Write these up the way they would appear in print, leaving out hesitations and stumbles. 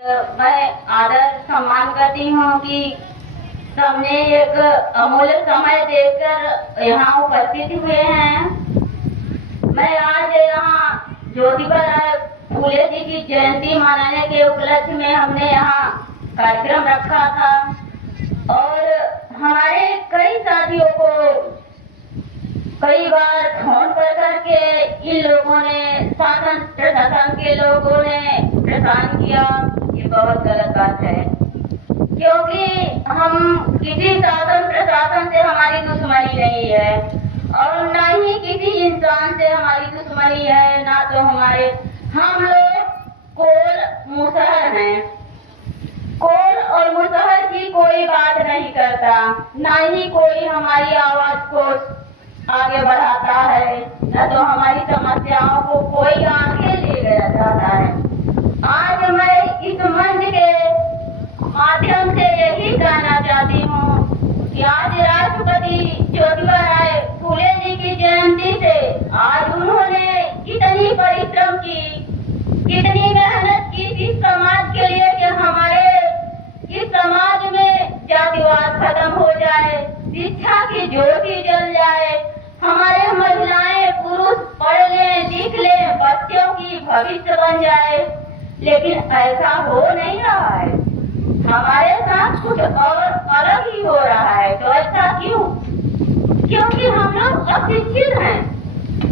मैं आदर सम्मान करती हूँ कि सबने एक अमूल्य समय देकर यहाँ उपस्थित हुए हैं। मैं आज यहाँ ज्योतिबा फूले जी की जयंती मनाने के उपलक्ष्य में हमने यहाँ कार्यक्रम रखा था और हमारे कई साथियों को कई बार फोन कर करके इन लोगों ने शासन प्रशासन के लोगों ने परेशान किया। ये बहुत गलत बात है, क्योंकि हम किसी शासन प्रशासन से हमारी दुश्मनी नहीं है और ना ही किसी इंसान से हमारी दुश्मनी है। ना तो हम लोग कोल मुसहर हैं। कोल और मुसहर की कोई बात नहीं करता, ना ही कोई हमारी आवाज को आगे बढ़ाता है, न तो हमारी समस्याओं को कोई आगे ले गया जाता है। आज मैं इस मंच के माध्यम से यही कहना चाहती हूँ कि आज राष्ट्रपति ज्योतिबा फूले जी की जयंती से आज उन्होंने कितनी परिश्रम की, कितनी मेहनत की इस समाज के लिए कि हमारे इस समाज में जातिवाद खत्म हो जाए, शिक्षा की ज्योति जल जाए, हमारे महिलाएं पुरुष पढ़ लें लिख लें, बच्चों की भविष्य बन जाए। लेकिन ऐसा हो नहीं रहा है, हमारे साथ कुछ और अलग ही हो रहा है। तो ऐसा क्यों? क्योंकि हम लोग अशिक्षित हैं,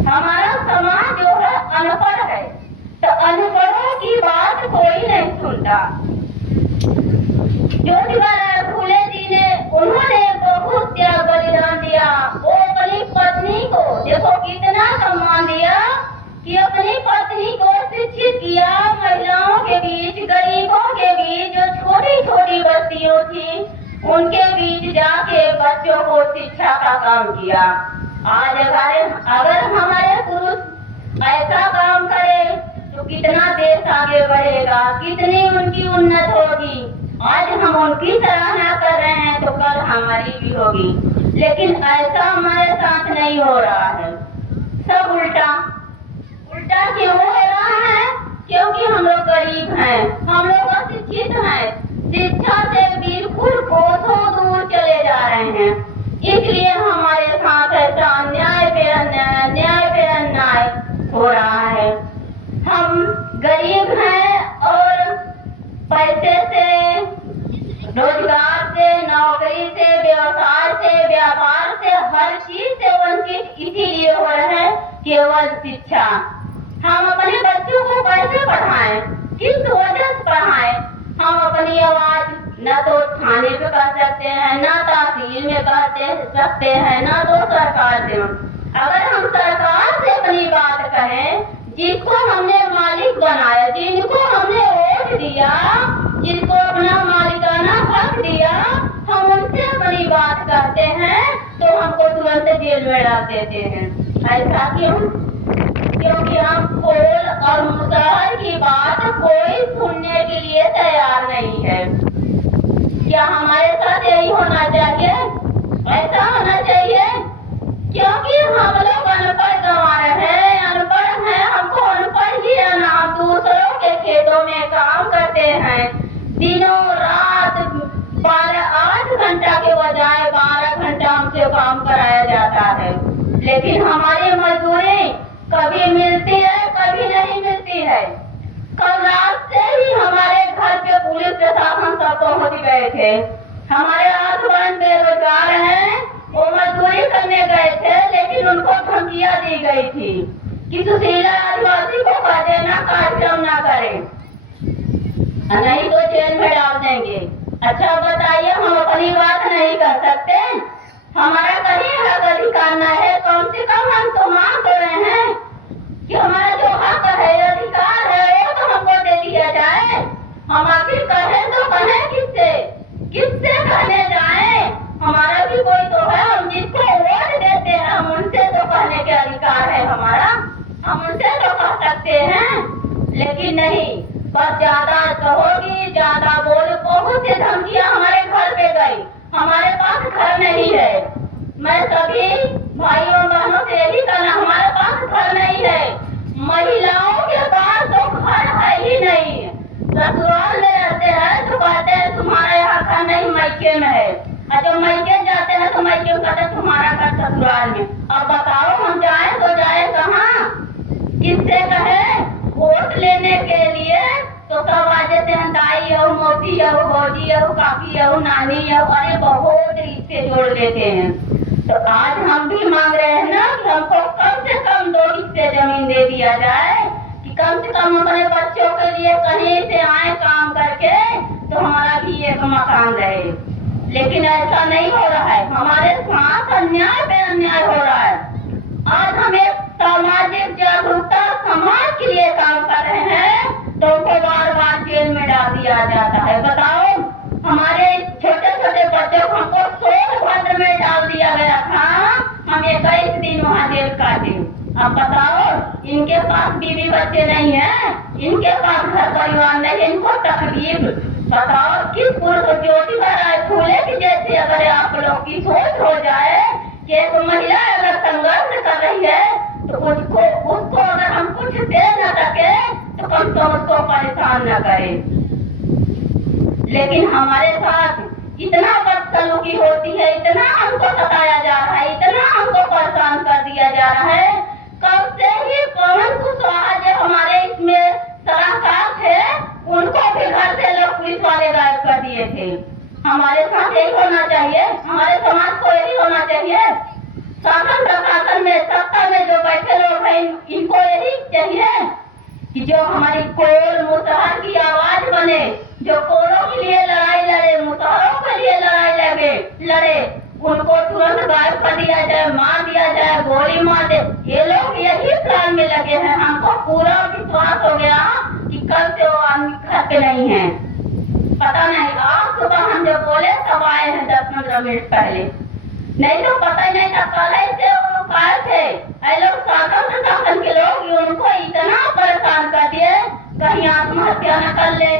हमारा समाज जो है अनपढ़ है, तो अनपढ़ों की बात कोई नहीं सुनता। ज्योतिबा फूले जी ने उन्होंने बहुत त्याग बलिदान दिया। वो अपनी पत्नी को देखो कितना सम्मान दिया कि अपनी पत्नी को शिक्षित किया। महिलाओं के बीच, गरीबों के बीच, जो छोटी छोटी बस्तियों थी उनके बीच जाके बच्चों को शिक्षा का काम किया। आज अगर हमारे पुरुष ऐसा काम करे तो कितना देश आगे बढ़ेगा, कितनी उनकी उन्नत होगी। आज हम उनकी सराहना कर रहे हैं तो कल हमारी भी होगी, लेकिन ऐसा हमारे साथ नहीं हो रहा है। सब उल्टा उल्टा क्यों हो रहा है? क्योंकि हम लोग गरीब हैं, हम लोग अशिक्षित हैं, शिक्षा से बिल्कुल कोसों दूर चले जा रहे हैं। इसलिए हमारे साथ ऐसा अन्याय पे अन्याय, न्याय पे अन्याय हो रहा है। हम गरीब हैं और पैसे से, रोजगार से, नौकरी से, व्यवसाय से, व्यापार से, हर चीज से वंचित इसीलिए हो रहे हैं। केवल शिक्षा, हम अपने बच्चों को कैसे पढ़ाएं, किस वजह से पढ़ाएं? हम अपनी आवाज न तो थाने पे कह सकते हैं, न तहसील में कह सकते हैं, न तो सरकार से। अगर हम सरकार से अपनी बात कहें, जिसको हमने मालिक बनाया, जिनको हमने वोट दिया, जिनको अपना मालिकाना हक दिया, हम उनसे अपनी बात कहते हैं तो हमको तुरंत जेल में डाल देते हैं। ऐसा क्यों? क्योंकि हम कोल और मुसहर की बात कोई सुनने के लिए तैयार नहीं है। क्या हमारे साथ यही होना चाहिए? ऐसा होना चाहिए? क्योंकि हम लोग अनपढ़ गंवा रहे हैं, अनपढ़ हैं, हमको अनपढ़ ही रहना। हम दूसरों के खेतों में काम करते हैं, दिनों रात 8 घंटा के बजाय 12 घंटा हमसे काम कराया जाता है। लेकिन हमारी मजदूरी कभी मिलती है, कभी नहीं मिलती है। कल रात से ही हमारे घर पे पुलिस प्रशासन सब पहुंच गए थे। हमारे आसपास बेरोजगार हैं, वो मजदूरी करने गए थे, लेकिन उनको धमकियां दी गई थी कि सुशीला आदिवासी को कह देना कार्यक्रम ना करें, नहीं तो जेल में डाल देंगे। अच्छा बताइए, हम अपनी बात नहीं कर सकते? हमारा कहीं हक अधिकार न है? कम से कम हम तो मांग रहे हैं कि हमारा जो हक है, अधिकार है, वो तो हमको दे दिया जाए। हम आखिर कहें तो कहें किससे? किससे कहने जाएं? हमारा भी कोई तो है, हम जिसको वोट देते हैं हम उनसे तो कहने के अधिकार है हमारा, हम उनसे तो कह सकते हैं। लेकिन नहीं, बस ज्यादा कहोगी, ज्यादा बोलो। बहुत सी धमकियां हमारे घर पे गई, हमारे पास घर नहीं है। मैं सभी भाइयों बहनों से यही कहना, हमारे पास घर नहीं है। महिलाओं के पास तो घर है ही नहीं, ससुराल में अच्छा नहीं मायके में है, और जब मायके जाते हैं तो मायके में कहते तुम्हारा घर ससुराल में। अब बताओ हम जाए तो जाए कहाँ, किससे कहे? वोट लेने के लिए तो सब आ जाते हैं, दाई हो, मोती हो, भौजी हो, काकी हो, नानी हो, अरे बहुत रिश्ते जोड़ लेते हैं। तो आज हम भी मांग रहे हैं ना कि हमको कम से कम 2 हिस्से जमीन दे दिया जाए, कि कम से कम अपने बच्चों के लिए कहीं से आए काम करके तो हमारा भी एक मकान रहे। लेकिन ऐसा नहीं हो रहा है, हमारे साथ अन्याय पे अन्याय हो रहा है। आज हम एक सामाजिक जागरूकता समाज के लिए काम कर रहे हैं तो उनको बार बार जेल में डाल दिया जाता है। बताओ, हमारे छोटे छोटे बच्चों को हमको सोनभद्र में डाल दिया गया था, हम 21 दिन वहाँ जेल काटे। अब बताओ, इनके पास बीवी बच्चे नहीं है, इनके पास घर परिवार नहीं, इनको तकलीफ। बताओ किस पुरुष ज्योतिबा राय फूले की जैसे अगर आप लोग की सोच हो जाए कि एक महिला अगर संघर्ष कर रही है तो उसको अगर हम कुछ दे न सके तो कम से कम उसको परेशान न करें। लेकिन हमारे साथ इतना बदसलूकी होती है, इतना हमको सताया जा रहा है, इतना हमको परेशान कर दिया जा रहा है। कब से ही पवन कुशवाहा जो हमारे इसमें सलाहकार थे, उनको भी घर से लोग पुलिस वाले गायब कर दिए थे। हमारे साथ यही होना चाहिए, हमारे समाज को यही होना चाहिए। शासन प्रशासन में, सत्ता में जो बैठे लोग हैं, इनको यही चाहिए कि जो हमारी कोल मुसहर की आवाज बने, जो कोलों के लिए लड़ाई लड़े, मुसहरों के लिए लड़ाई लड़े, उनको तुरंत गायब कर दिया जाए, मार दिया जाए, गोली मार दे। ये लोग यही प्लान में लगे हैं। हमको पूरा विश्वास हो गया कि कल से वो आदमी घर पे नहीं है। पता नहीं, आज सुबह हम जब बोले तब आए हैं 10-15 मिनट पहले, नहीं तो पता ही नहीं था। कल से वो लोग आए थे, ऐसे लोग शासन प्रशासन के लोग उनको इतना परेशान कर दिए, कहीं आत्महत्या न कर ले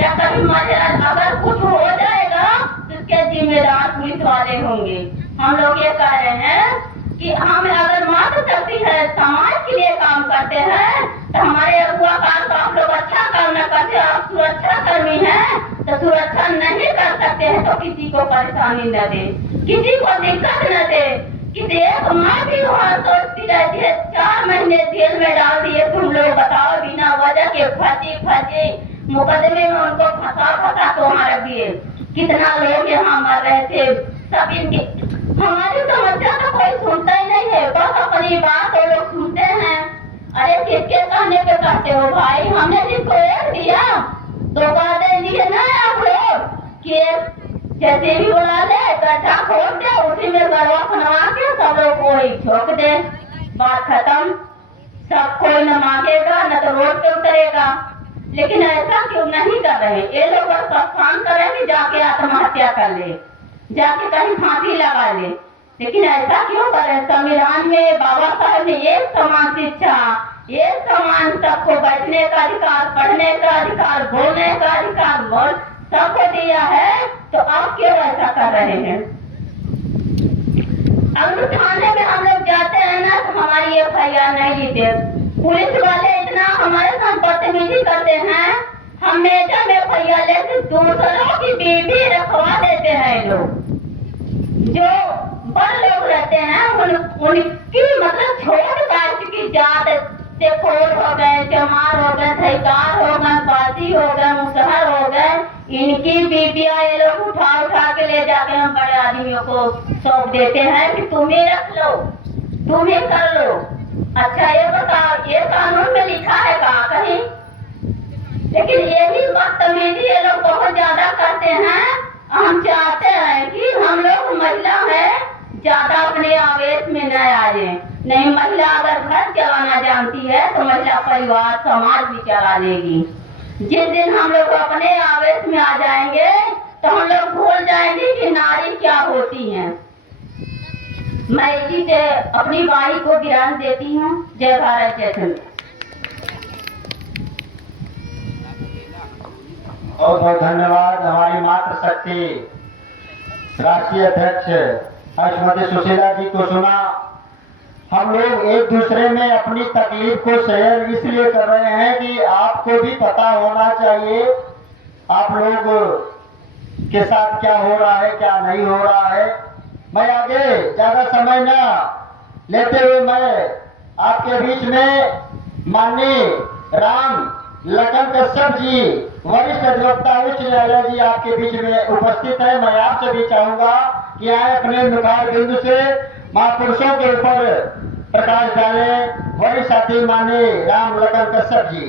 या कहीं मर जाए। अगर कुछ हो जाएगा तो इसके जिम्मेदार पुलिस वाले होंगे। हम लोग ये कह रहे हैं कि हम अगर मात्र शक्ति है, समाज के लिए काम करते हैं तो हमारे अगुआ काल को आप लोग अच्छा काम न करते, आप सुरक्षा कर्मी हैं तो सुरक्षा नहीं कर सकते हैं तो किसी को परेशानी न दे, किसी को दिक्कत न दे। किसी एक माँ भी वहाँ सोचती रहती है, 4 महीने जेल में डाल दिए तुम लोग। बताओ, बिना वजह के फंसी मुकदमे में उनको फंसा तो हमारे दिए। कितना लोग यहाँ मर रहे थे, सब इनके। हमारी समस्या तो कोई सुनता ही नहीं है, बस अपनी बात वो लोग सुनते हैं। अरे किसके कहने पे करते हो भाई? हमने जिसको एक दिया तो बातें दिए ना आप लोग कि जैसे भी बुला ले, गड्ढा खोद दे, उसी में गड़वा खनवा के सब लोग को ही झोंक दे, बात खत्म। सब कोई न मांगेगा न तो रोड पे उतरेगा। लेकिन ऐसा क्यों नहीं कर रहे? ये लोग प्रस्थान करें कि जाके आत्महत्या कर ले, जाके कहीं फांसी लगा ले। लेकिन ऐसा क्यों करें? संविधान में बाबा साहब ने एक समान शिक्षा, एक समान सबको बैठने का अधिकार, पढ़ने का अधिकार, बोलने का अधिकार सबको दिया है, तो आप क्यों ऐसा कर रहे हैं? अगर थाने में हम लोग जाते हैं ना तो हमारी FIR नहीं लेते। पुलिस वाले इतना हमारे साथ बदतमीजी करते हैं, हम मेजर FIR लेते, दूसरों की बीवी रखवा देते हैं। लोग जो बड़ लोग रहते हैं उनकी मतलब छोट कास्ट की जात से खोर हो गए, चमार हो गए, थैकार हो गए, बासी हो गए, मुसहर हो गए, इनकी बीबियां ये लोग उठा के ले जाके हम बड़े आदमियों को सौंप देते हैं कि तुम ही रख लो, तुम ही कर लो। अच्छा ये बताओ, ये कानून में लिखा है कहाँ कहीं? लेकिन यही बदतमीजी ये लोग बहुत ज्यादा करते हैं। हम चाहते हैं कि हम लोग महिला है ज्यादा अपने आवेश में न आ जाए। नहीं, महिला अगर घर चलाना जानती है तो महिला परिवार समाज भी चला लेगी। जिस दिन हम लोग अपने आवेश में आ जाएंगे तो हम लोग भूल जाएंगे कि नारी क्या होती है। मैं इसी से अपनी वाणी को विराम देती हूँ। जय भारत, जय हिंद। बहुत बहुत धन्यवाद। हमारी मातृशक्ति राष्ट्रीय अध्यक्ष श्रीमती सुशीला जी को सुना। हम लोग एक दूसरे में अपनी तकलीफ को शेयर इसलिए कर रहे हैं कि आपको भी पता होना चाहिए। आप लोग के साथ क्या हो रहा है क्या नहीं हो रहा है। मैं आगे ज्यादा समय न लेते हुए मैं आपके बीच में माननीय राम लखन कश्यप जी वरिष्ठ अधिवक्ता उच्च न्यायालय जी आपके बीच में उपस्थित है। मैं आपसे भी चाहूंगा कि आए अपने मुखार बिंदु से महापुरुषों के ऊपर प्रकाश डालें। वरिष्ठ साथी माननीय राम लखन कश्यप जी।